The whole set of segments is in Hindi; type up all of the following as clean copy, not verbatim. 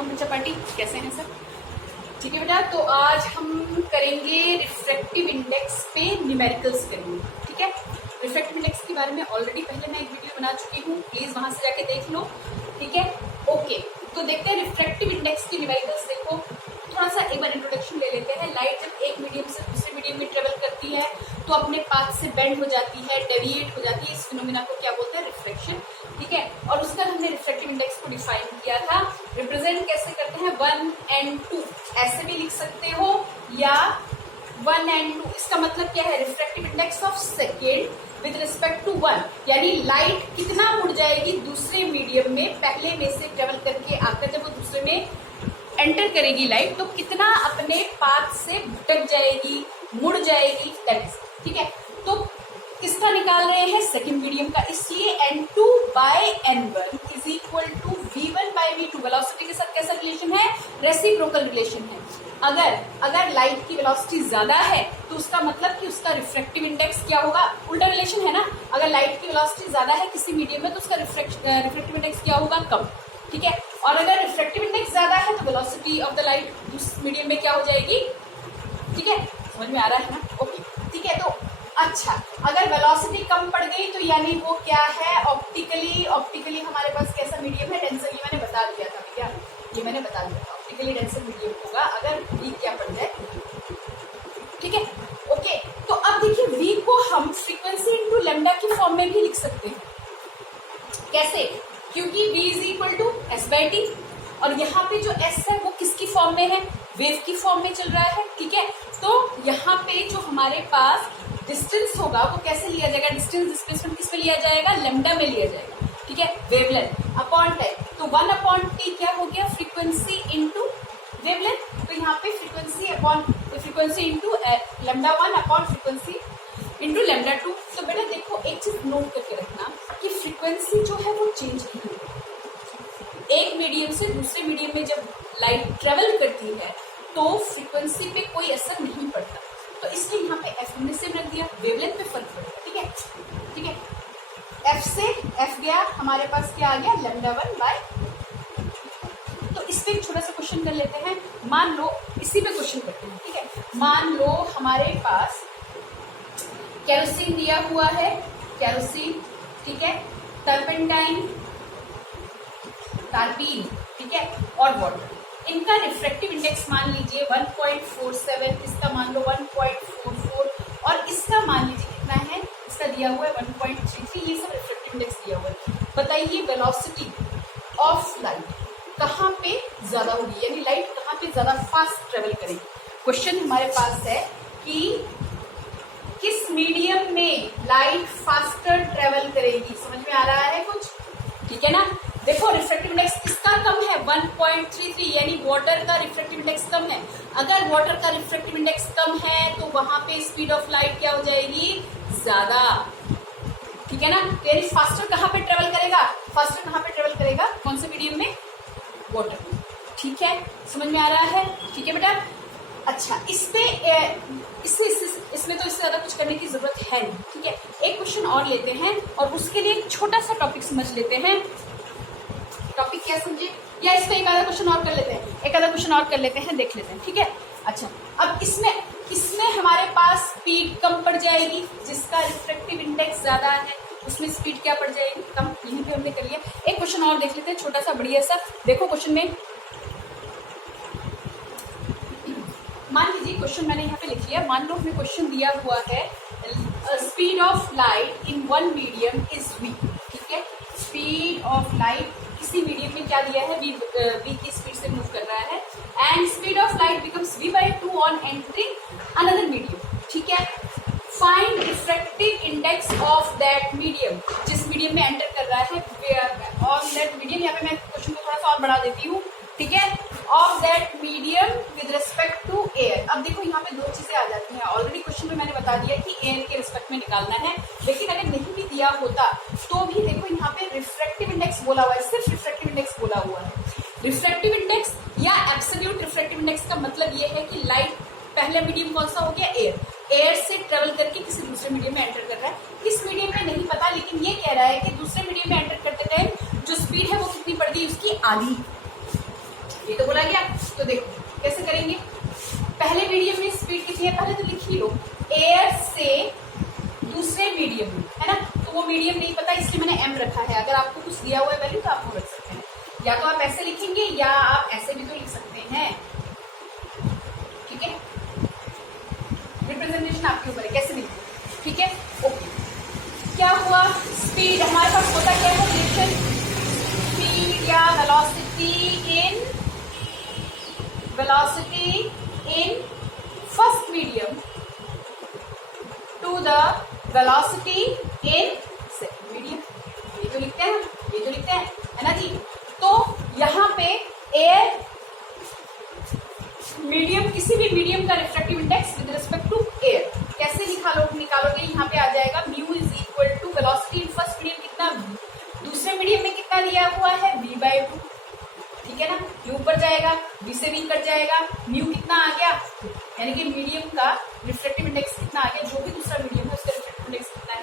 वेलकम बच्चा पार्टी। कैसे हैं सब? ठीक है बेटा, तो आज हम करेंगे रिफ्रैक्टिव इंडेक्स पे न्यूमेरिकल्स करेंगे। ठीक है, रिफ्रैक्टिव इंडेक्स के बारे में ऑलरेडी पहले मैं एक वीडियो बना चुकी हूँ, प्लीज वहां से जाके देख लो। ठीक है, ओके, तो देखते हैं रिफ्रैक्टिव इंडेक्स की न्यूमेरिकल्स। देखो थोड़ा सा एक बार इंट्रोडक्शन ले लेते हैं। लाइट जब एक मीडियम से दूसरे मीडियम में ट्रेवल करती है तो अपने पाथ से बेंड हो जाती है, डेविएट हो जाती है। इस फिनोमिना को क्या बोलते हैं? रिफ्रैक्शन। ठीक है, और उसका हमने रिफ्रैक्टिव इंडेक्स को डिफाइन किया था। रिप्रेजेंट कैसे करते हैं? 1 and 2 ऐसे भी लिख सकते हो या 1 and 2। इसका मतलब क्या है? Refractive index of second with respect to 1, यानी लाइट कितना मुड़ जाएगी दूसरे मीडियम में, पहले में से ट्रेवल करके आकर जब वो दूसरे में एंटर करेगी लाइट, तो कितना अपने पाथ से भटक जाएगी, मुड़ जाएगी। ठीक है, तो किसका निकाल रहे हैं? सेकंड मीडियम का, इसलिए n2 by n1 is equal to v1 by v2। Velocity के साथ कैसा रिलेशन है? रेसिप्रोकल रिलेशन है। अगर लाइट की वेलोसिटी ज्यादा है तो उसका मतलब कि उसका रिफ्रैक्टिव इंडेक्स क्या होगा? उल्टा रिलेशन है ना। अगर लाइट की वेलोसिटी ज्यादा है किसी मीडियम में तो उसका रिफ्रैक्टिव इंडेक्स क्या होगा? कम। ठीक है, और अगर रिफ्रैक्टिव इंडेक्स ज्यादा है तो वेलोसिटी ऑफ द लाइट उस मीडियम में क्या हो जाएगी? ठीक है, समझ में आ रहा है ना? ओके, ठीक है, तो अच्छा, अगर वेलोसिटी कम पड़ गई तो यानी वो क्या है? ऑप्टिकली हमारे पास कैसा मीडियम है? डेंसर। ये मैंने बता दिया था भैया, ये मैंने बता दिया था, ऑप्टिकली डेंसर मीडियम होगा अगर वी क्या पड़ जाए। ठीक है, ओके, तो अब देखिए वी को हम फ्रीक्वेंसी इंटू लेमडा की फॉर्म में भी लिख सकते हैं। कैसे? क्योंकि v is equal to S by T, और यहाँ पे जो s है वो किसकी फॉर्म में है? वेव की फॉर्म में चल रहा है। ठीक है, तो यहाँ पे जो हमारे पास डिस्टेंस होगा वो कैसे लिया जाएगा? डिस्टेंस डिस्प्लेसमेंट किस पे लिया जाएगा? लेमडा में लिया जाएगा। ठीक है, वेवलेंथ अपॉन टाइम, तो 1 अपॉन टी क्या हो गया? Frequency into wavelength. तो यहाँ पे frequency into lambda 1 upon frequency into lambda 2। तो बेटा देखो एक चीज नोट करके रखना कि फ्रीक्वेंसी जो है वो चेंज नहीं होती। एक मीडियम से दूसरे मीडियम में जब लाइट ट्रेवल करती है तो फ्रीक्वेंसी पे कोई असर नहीं पड़ता, तो इसलिए यहाँ पे एफ हमने सेम रख दिया, वेवलेंथ पे फर्क पड़ेगा। ठीक है, ठीक है, एफ से एफ गया, हमारे पास क्या आ गया? Lambda 1 by. तो इस पे एक छोटा सा क्वेश्चन कर लेते हैं। मान लो, इसी पे क्वेश्चन करते हैं। ठीक है, मान लो हमारे पास केरोसिन दिया हुआ है, केरोसिन, ठीक है, टर्पेंटाइन, टार्पीन, ठीक है, और वाटर। इनका रिफ्रैक्टिव इंडेक्स मान लीजिए 1.47, इसका मान लो 1.44, और इसका मान लीजिए कितना है? इसका दिया हुआ है 1.33। ये सब रिफ्रैक्टिव इंडेक्स दिया हुआ है। बताइए वेलोसिटी ऑफ लाइट कहाँ पे ज्यादा होगी, यानी लाइट कहाँ पे ज्यादा फास्ट ट्रेवल करेगी। क्वेश्चन हमारे पास है कि किस मीडियम में लाइट फास्टर ट्रेवल करेगी। समझ में आ रहा है कुछ? ठीक है ना। देखो रिफ्रैक्टिव इंडेक्स किसका कम है? 1.33, यानी वाटर का रिफ्रैक्टिव इंडेक्स कम है। अगर वाटर का रिफ्रैक्टिव इंडेक्स कम है तो वहां पे स्पीड ऑफ लाइट क्या हो जाएगी? ज्यादा। ठीक है ना, यानी फास्टर कहाँ पे ट्रेवल करेगा? फास्टर कहाँ पे ट्रेवल करेगा? कौन से मीडियम में? वाटर। ठीक है, समझ में आ रहा है? ठीक है बेटा, अच्छा, इसमें तो इससे ज्यादा कुछ करने की जरूरत है नहीं। ठीक है, एक क्वेश्चन और लेते हैं और उसके लिए एक छोटा सा टॉपिक समझ लेते हैं। टॉपिक क्या समझे? या इसमें एक आधा क्वेश्चन और कर लेते हैं, देख लेते हैं। ठीक है, अच्छा, अब इसमें हमारे पास स्पीड कम पड़ जाएगी, जिसका रिफ्रैक्टिव इंडेक्स ज्यादा है उसमें स्पीड क्या पड़ जाएगी? कम। यहीं पे हमने कर लिया। एक क्वेश्चन और देख लेते हैं, छोटा सा बढ़िया सा। देखो क्वेश्चन में मान लीजिए, क्वेश्चन मैंने यहाँ पे लिख लिया। मान लो हमें क्वेश्चन दिया हुआ है speed of light in one medium is V. ठीक है, स्पीड ऑफ लाइट किसी मीडियम में क्या दिया है? वी की स्पीड से मूव कर रहा है, and speed of light becomes v by 2 on entering another medium. ठीक है, find refractive index of that medium, जिस मीडियम में एंटर कर रहा है ऑन दैट मीडियम। यहाँ पे मैं क्वेश्चन को थोड़ा सा और बढ़ा देती हूँ। ठीक है, of that medium with respect to air. अब देखो यहाँ पे दो चीजें आ जाती हैं। ऑलरेडी क्वेश्चन में मैंने बता दिया कि एयर के रिस्पेक्ट में निकालना है, लेकिन अगर नहीं भी दिया होता तो भी देखो यहाँ पे रिफ्रैक्टिव इंडेक्स बोला हुआ है, सिर्फ रिफ्रैक्टिव इंडेक्स बोला हुआ है। रिफ्रैक्टिव इंडेक्स या एब्सोल्यूट रिफ्रैक्टिव इंडेक्स का मतलब ये है कि लाइट पहला मीडियम कौन सा हो गया? एयर से ट्रेवल करके किसी दूसरे मीडियम में एंटर कर रहा है। इस मीडियम में नहीं पता, लेकिन ये कह रहा है कि दूसरे मीडियम में एंटर करते टाइम जो स्पीड है वो कितनी पड़ गई? उसकी आधी। ये तो बोला गया। तो देखो कैसे करेंगे, पहले मीडियम में स्पीड कितनी है पहले तो लिख ही लो, एयर से दूसरे मीडियम में, है ना। तो वो मीडियम नहीं पता इसलिए मैंने एम रखा है। अगर आपको कुछ दिया हुआ है वैल्यू तो आप वो रख सकते हैं, या तो आप ऐसे लिखेंगे या आप ऐसे भी तो लिख सकते हैं, ठीक है। रिप्रेजेंटेशन आपके ऊपर है कैसे लिखते, ठीक है। ओके, क्या हुआ, स्पीड हमारे पास होता क्या है, रिलेशन स्पीड या velocity in first medium to the velocity in second medium. ये तो लिखते हैं, ये तो लिखते हैं, है ना जी। तो यहाँ पे एयर मीडियम, किसी भी मीडियम का refractive index with respect to air कैसे निकालोगे, यहाँ पे आ जाएगा mu is equal to velocity in first medium कितना, दूसरे मीडियम में कितना दिया हुआ है v/2, ठीक है ना। ये ऊपर जाएगा, v से v कट जाएगा, म्यू कितना आ गया, यानी कि मीडियम का रिफ्रैक्टिव इंडेक्स कितना आ गया, जो भी दूसरा मीडियम है उसका रिफ्रैक्टिव इंडेक्स कितना है।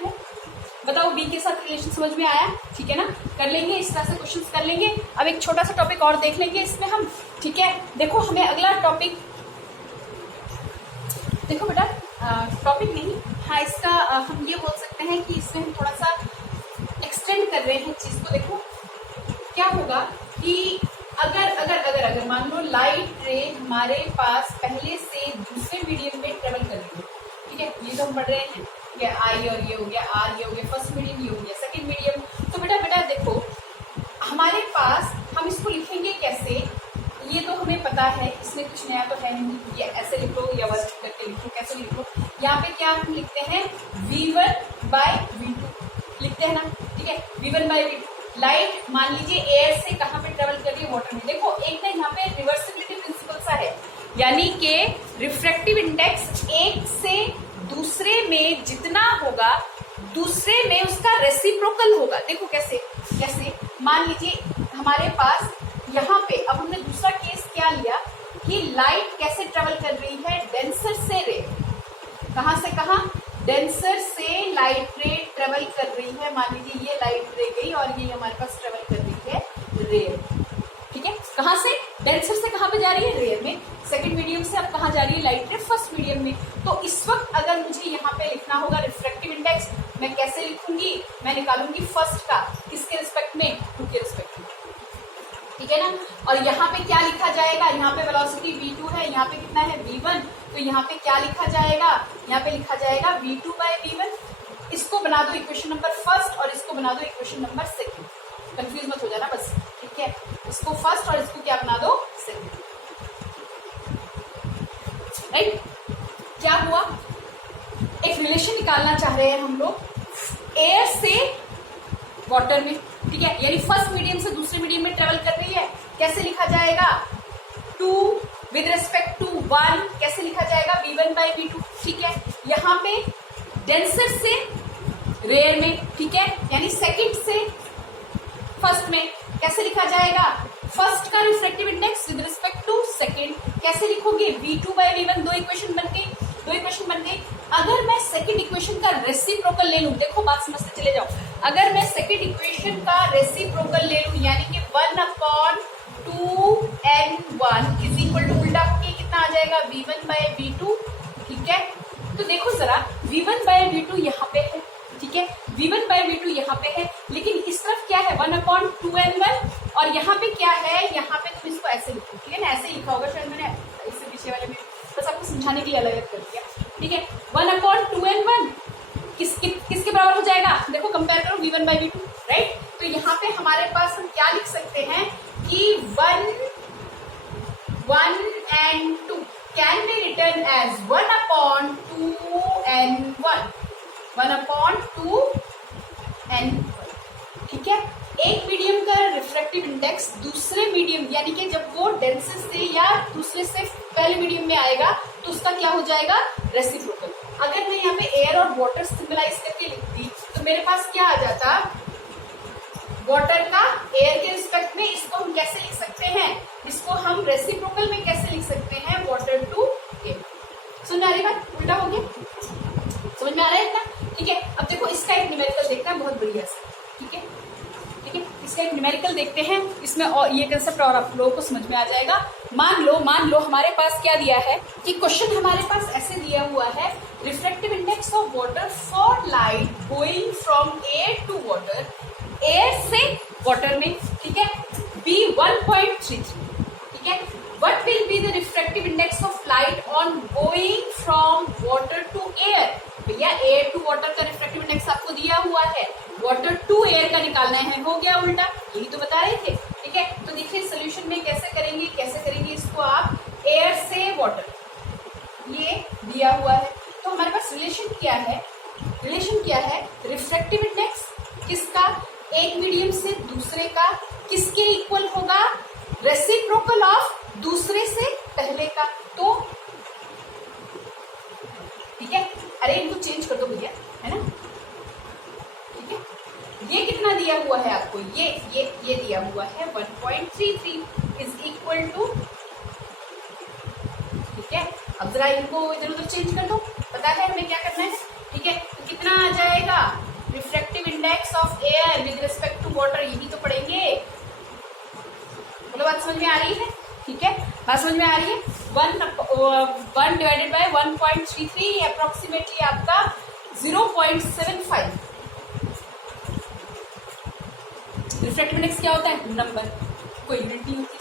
बताओ v के साथ रिलेशन समझ में आया, ठीक है ना। कर लेंगे इस तरह से क्वेश्चन कर लेंगे। अब एक छोटा सा टॉपिक और देख लेंगे इसमें हम, ठीक है। देखो हमें अगला टॉपिक, देखो बेटा टॉपिक नहीं, हाँ इसका हम ये बोल सकते हैं कि इसमें हम थोड़ा सा एक्सटेंड कर रहे हैं चीज को। देखो क्या होगा कि अगर मान लो लाइट रे हमारे पास पहले से दूसरे मीडियम में ट्रेवल कर रही है, ठीक है, ये तो हम पढ़ रहे हैं, ठीक है। आई और ये हो गया, आर ये हो गया, फर्स्ट मीडियम ये हो गया, सेकंड मीडियम। तो बेटा देखो हमारे पास हम इसको लिखेंगे कैसे, ये तो हमें पता है, इसमें कुछ नया तो है नहीं, ये ऐसे लिखो या वर्क करके लिखो, कैसे लिखो। यहाँ पे क्या हम लिखते हैं v1/v2 लिखते हैं ना, ठीक है। v1/v2 लाइट मान लीजिए एयर से कहाँ पे ट्रेवल कर रही है, वाटर में। देखो एक ना यहाँ पे रिवर्सिबिलिटी प्रिंसिपल सा है, यानी कि रिफ्रैक्टिव इंडेक्स एक से दूसरे में जितना होगा दूसरे में उसका रेसिप्रोकल होगा। देखो कैसे मान लीजिए हमारे पास यहाँ पे, अब हमने दूसरा केस क्या लिया कि लाइट कैसे ट्रेवल कर रही है, डेंसर से रे, कहाँ से कहाँ, डेंसर से लाइट रे ट्रेवल कर रही है। मान लीजिए ये लाइट रे गई और ये हमारे पास ट्रेवल कर रही है रेयर, ठीक है। कहाँ से, डेंसर से कहाँ पे जा रही है, रेयर में। सेकंड मीडियम से अब कहाँ जा रही है, लाइट रे फर्स्ट मीडियम में। तो इस वक्त अगर मुझे यहाँ पे लिखना होगा रिफ्रैक्टिव इंडेक्स, मैं कैसे लिखूंगी, मैं निकालूंगी फर्स्ट का, किसके रिस्पेक्ट में, टू के रिस्पेक्ट में, ठीक है ना। और यहाँ पे क्या लिखा जाएगा, यहाँ पे वेलोसिटी v2 है, यहाँ पे कितना है v1, तो यहाँ पे क्या लिखा जाएगा, यहाँ पे लिखा जाएगा v2/v1। इसको बना दो इक्वेशन नंबर फर्स्ट और इसको बना दो इक्वेशन नंबर सेकंड, कंफ्यूज मत हो जाना बस, ठीक है। इसको फर्स्ट और इसको क्या बना दो, सेकंड, राइट। क्या हुआ, एक रिलेशन निकालना चाह रहे हैं हम लोग एयर से वाटर में, ठीक है, यानी फर्स्ट मीडियम से दूसरे मीडियम में ट्रेवल कर रही है। कैसे लिखा जाएगा, 2 विद रिस्पेक्ट टू 1 कैसे लिखा जाएगा, v1/v2, ठीक है। यहाँ पे डेंसर से रेयर में, ठीक है, यानी सेकंड से फर्स्ट में कैसे लिखा जाएगा, फर्स्ट का refractive index with respect to second कैसे लिखोगे, v2/v1। दो इक्वेशन बन गई। अगर मैं सेकंड इक्वेशन का रेसिप्रोकल ले लूं, देखो बात समझते चले जाओ, अगर मैं सेकंड इक्वेशन का रेसिप्रोकल ले लूं यानी कि 1/2n1 इज इक्वल टू उल्टा होके कितना आ जाएगा, v1/v2, ठीक है। तो देखो जरा v1/v2 यहाँ पे है, ठीक है, v1/v2 यहाँ पे है, लेकिन इस तरफ क्या है 1/2n1 और यहाँ पे क्या है, यहाँ पे तुम इसको ऐसे लिखो, ठीक है ना, ऐसे लिखा होगा शायद, मैंने इससे पीछे वाले में बस आपको समझाने के लिए अलग कर दिया, ठीक है। 1/2n1 किसके बराबर हो जाएगा, देखो कंपेयर करो v1/v2, राइट। तो यहाँ पे हमारे पास हम क्या लिख सकते हैं कि 1 and 2 can be written as 1/2n1, ठीक है। एक मीडियम का रिफ्रैक्टिव इंडेक्स दूसरे मीडियम यानी कि जब वो डेंसर से या दूसरे से पहले मीडियम में आएगा तो उसका क्या हो जाएगा, रेसिप्रोकल। अगर मैं यहाँ पे एयर और वाटर सिंबलाइज करके लिखती तो मेरे पास क्या आ जाता, वाटर का एयर के रिस्पेक्ट में, इसको हम कैसे लिख सकते हैं, इसको हम रेसिप्रोकल में कैसे लिख सकते हैं, वाटर टू एयर। समझ में आ रही बात, उल्टा हो गया, समझ में आ रहा है इतना, ठीक है। अब देखो इसका एक न्यूमेरिकल देखते हैं बहुत बढ़िया से, ठीक है, ठीक है। इसका इसका एक न्यूमेरिकल देखते हैं, इसमें और ये कंसेप्ट और आप लोगों को समझ में आ जाएगा। मान लो हमारे पास क्या दिया है कि क्वेश्चन हमारे पास ऐसे दिया हुआ है, refractive index of water for light going from air to water, air से वाटर में, ठीक है, बी 1.33, ठीक है। What will be the refractive index of light on going from water to air? भैया air to water का refractive index आपको दिया हुआ है, water to air का निकालना है, हो गया उल्टा, यही तो बता रहे थे, ठीक है। तो देखिए सोल्यूशन में कैसे करेंगे इसको आप, air से water, ये दिया हुआ है। तो हमारे पास रिलेशन क्या है, रिफ्रैक्टिव इंडेक्स किसका, एक मीडियम से दूसरे का, किसके इक्वल होगा, रेसिप्रोकल ऑफ दूसरे से पहले का। तो ठीक है, अरे इनको चेंज कर दो भैया, है ना, ठीक है। ये कितना दिया हुआ है आपको, ये दिया हुआ है 1.33 इज इक्वल टू, ठीक है। अब जरा इनको इधर उधर चेंज कर दो, पता है हमें क्या करना है, ठीक है। तो कितना आ जाएगा, refractive index of air with respect to water, यही तो पढ़ेंगे। बोलो बात समझ में आ रही है, ठीक है, बात समझ में आ रही है। 1 डिवाइडेड बाय 1.33 अप्रोक्सीमेटली आपका 0.75। रिफ्रैक्टिव इंडेक्स क्या होता है, नंबर, कोई यूनिट नहीं होती,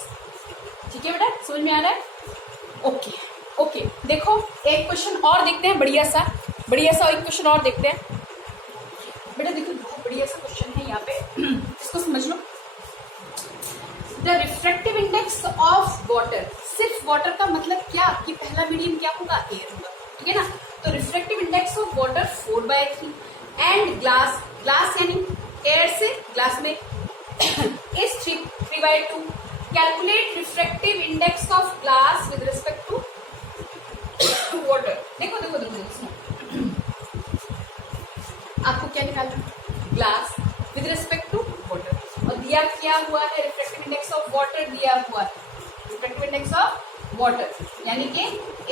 ठीक है बेटा, समझ में आ रहा है, ओके। देखो एक क्वेश्चन और देखते हैं, बढ़िया सा एक क्वेश्चन और देखते हैं बेटा। देखो बहुत बढ़िया सा क्वेश्चन है यहाँ पे, इसको समझ लो। The refractive index of water, सिर्फ वाटर का मतलब क्या कि पहला मीडियम क्या होगा, एयर होगा, ठीक है ना। तो refractive index of water 4/3 and glass यानी एयर से ग्लास में is 3/2। Calculate refractive index of glass with respect to water. देखो आपको क्या निकालना है, glass with respect to water, और दिया क्या हुआ है, रिफ्रैक्टिव इंडेक्स ऑफ वाटर दिया हुआ है, रिफ्रैक्टिव इंडेक्स ऑफ वाटर यानी कि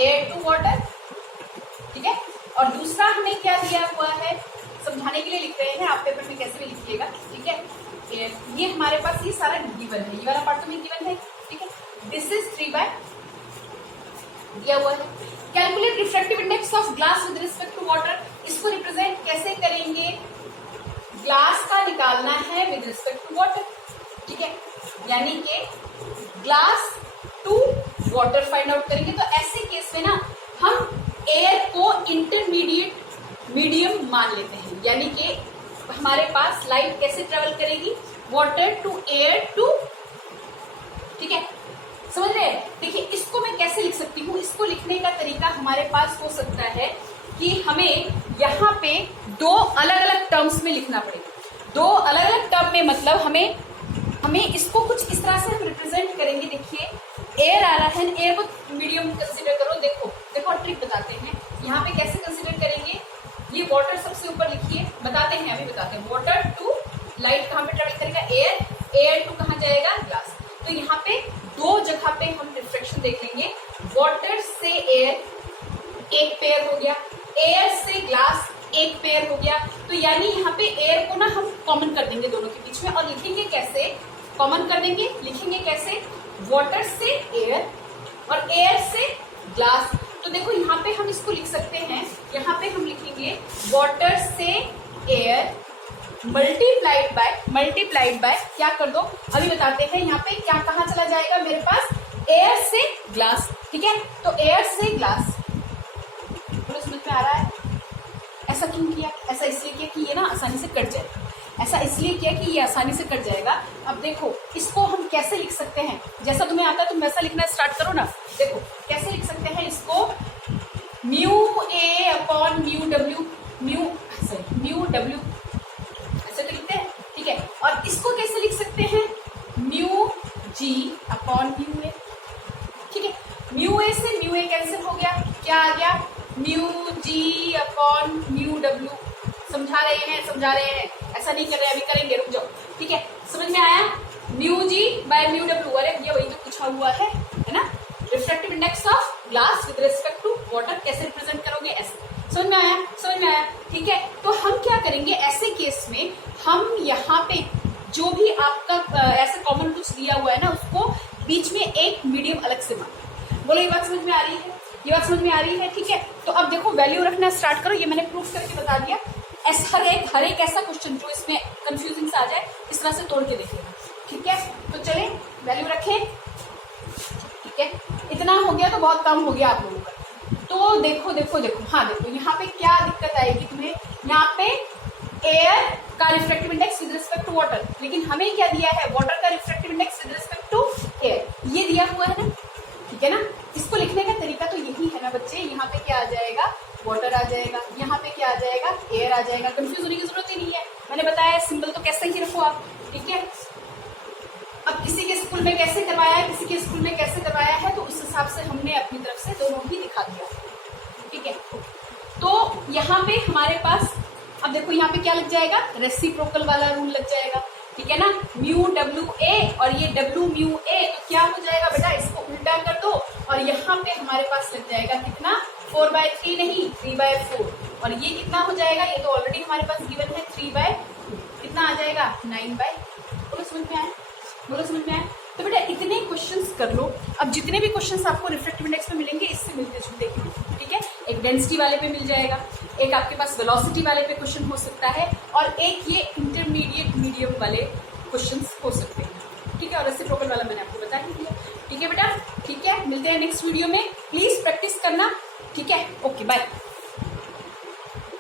एयर टू वाटर, ठीक है। और दूसरा हमें क्या दिया हुआ है, समझाने के लिए लिख रहे हैं, आप पेपर में कैसे भी लिखिएगा, ठीक है। ये हमारे पास ये सारा गिवन है, ये वाला पार्ट तो में गिवन है, ठीक है। दिस इज 3/, दिया हुआ है। Calculate refractive index of glass with respect to water, इसको रिप्रेजेंट कैसे करेंगे, ग्लास का निकालना है विद रिस्पेक्ट टू वाटर, ठीक है, यानी कि glass to water find out करेंगे। तो ऐसे केस में ना हम एयर को इंटरमीडिएट मीडियम मान लेते हैं, यानी कि हमारे पास लाइट कैसे ट्रेवल करेगी, वाटर टू एयर टू, ठीक है, समझ रहे हैं। देखिए इसको मैं कैसे लिख सकती हूँ, इसको लिखने का तरीका हमारे पास हो सकता है कि हमें यहाँ पे दो अलग अलग टर्म्स में लिखना पड़ेगा। दो अलग अलग टर्म में मतलब हमें इसको कुछ इस तरह से हम रिप्रेजेंट करेंगे। देखिए एयर आ रहा है, एयर को मीडियम कंसीडर करो। देखो ट्रिक बताते हैं, यहाँ पे कैसे कंसीडर करेंगे। ये वाटर सबसे ऊपर लिखिए, बताते हैं अभी बताते हैं। वाटर टू लाइट कहाँ पे ट्रेवल करेगा, एयर टू कहाँ जाएगा, ग्लास। तो यहाँ पे दो जगह पे हम रिफ्लेक्शन देख लेंगे। वाटर से एयर एक पेयर हो गया, एयर से ग्लास एक पेयर हो गया। तो यानी यहाँ पे एयर को ना हम कॉमन कर देंगे दोनों के बीच में, और लिखेंगे कैसे, कॉमन कर देंगे, लिखेंगे कैसे, वाटर से एयर और एयर से ग्लास। तो देखो यहाँ पे हम इसको लिख सकते हैं, यहाँ पे हम लिखेंगे वाटर से एयर मल्टीप्लाइड बाय क्या कर दो, अभी बताते हैं। यहाँ पे क्या कहाँ चला जाएगा मेरे पास, एयर से ग्लास, ठीक है। तो एयर से ग्लास, बोलो समझ में आ रहा है। ऐसा क्यों किया, ऐसा इसलिए किया कि ये ना आसानी से कट जाएगा, ऐसा इसलिए किया कि ये आसानी से कट जाएगा। अब देखो इसको हम कैसे लिख सकते हैं, जैसा तुम्हें आता है तुम वैसा लिखना स्टार्ट करो ना। देखो कैसे लिख सकते हैं इसको, mu A upon mu W, mu W ऐसे तो लिखते हैं, ठीक है। और इसको कैसे लिख सकते हैं, mu G upon mu A, ठीक है। म्यू ए से म्यू ए कैंसिल हो गया, क्या आ गया, mu G upon mu W. समझा रहे हैं, ऐसा नहीं कर रहे, अभी करेंगे, रुक जाओ, ठीक है। समझ में आया, म्यू जी बाय म्यू डब्ल्यू। अरे ये वही तो पूछा हुआ है ना। Refractive index of glass with respect to water कैसे रिप्रेजेंट करोगे, ऐसे। समझ में आया, ठीक है। तो हम क्या करेंगे ऐसे केस में, हम यहाँ पे जो भी आपका ऐसा कॉमन कुछ दिया हुआ है ना, उसको बीच में एक मीडियम अलग से मानो। बोलो ये बात समझ में आ रही है? ये बात समझ में आ रही है? ठीक है, तो अब देखो वैल्यू रखना स्टार्ट करो। ये मैंने प्रूफ करके बता दिया। हर एक ऐसा क्वेश्चन जो इसमें कंफ्यूजिंग सा आ जाए, इस तरह से तोड़ के देखिएगा। ठीक है, तो चले वैल्यू रखें। ठीक है, इतना हो गया तो बहुत कम हो गया आप लोगों का। तो देखो देखो देखो, हाँ देखो यहाँ पे क्या दिक्कत आएगी तुम्हें। यहाँ पे एयर का refractive index with respect to water, लेकिन हमें क्या दिया है, वाटर का refractive index with respect to air, ये दिया हुआ है ना। ठीक है ना, इसको लिखने का तरीका तो यही है ना बच्चे। यहाँ पे क्या आ जाएगा, वाटर आ जाएगा, यहाँ पे क्या आ जाएगा, एयर आ जाएगा। कंफ्यूज होने की जरूरत ही नहीं है, मैंने बताया सिंबल तो कैसे ही रखो आप। ठीक है, अब किसी के स्कूल में कैसे करवाया है, किसी के स्कूल में कैसे करवाया है, तो उस हिसाब से हमने अपनी तरफ से दोनों ही दिखा दिया। ठीक है, तो यहाँ पे हमारे पास अब देखो यहाँ पे क्या लग जाएगा, रेसिप्रोकल वाला रूल लग जाएगा। ठीक है ना, म्यू डब्ल्यू ए और ये डब्ल्यू म्यू ए, तो क्या हो जाएगा बेटा, इसको उल्टा कर दो और यहाँ पे हमारे पास लग जाएगा कितना, 4/3 नहीं 3/4, और ये कितना हो जाएगा, ये तो ऑलरेडी हमारे पास गिवन है 3/2, कितना आ जाएगा 9/। बोलो समझ में आया? बोलो समझ में आया? तो बेटा इतने क्वेश्चंस कर लो। अब जितने भी क्वेश्चंस आपको रिफ्रैक्टिव इंडेक्स में मिलेंगे, इससे मिलते जुलते ही। ठीक है, एक डेंसिटी वाले पे मिल जाएगा, एक आपके पास वेलोसिटी वाले पे क्वेश्चन हो सकता है, और एक ये इंटरमीडिएट मीडियम वाले क्वेश्चंस हो सकते हैं। ठीक है, और रेसिप्रोकल वाला मैंने आपको बता ही दिया। ठीक है बेटा, ठीक है, मिलते हैं नेक्स्ट वीडियो में। प्लीज प्रैक्टिस करना। ठीक है, ओके बाय।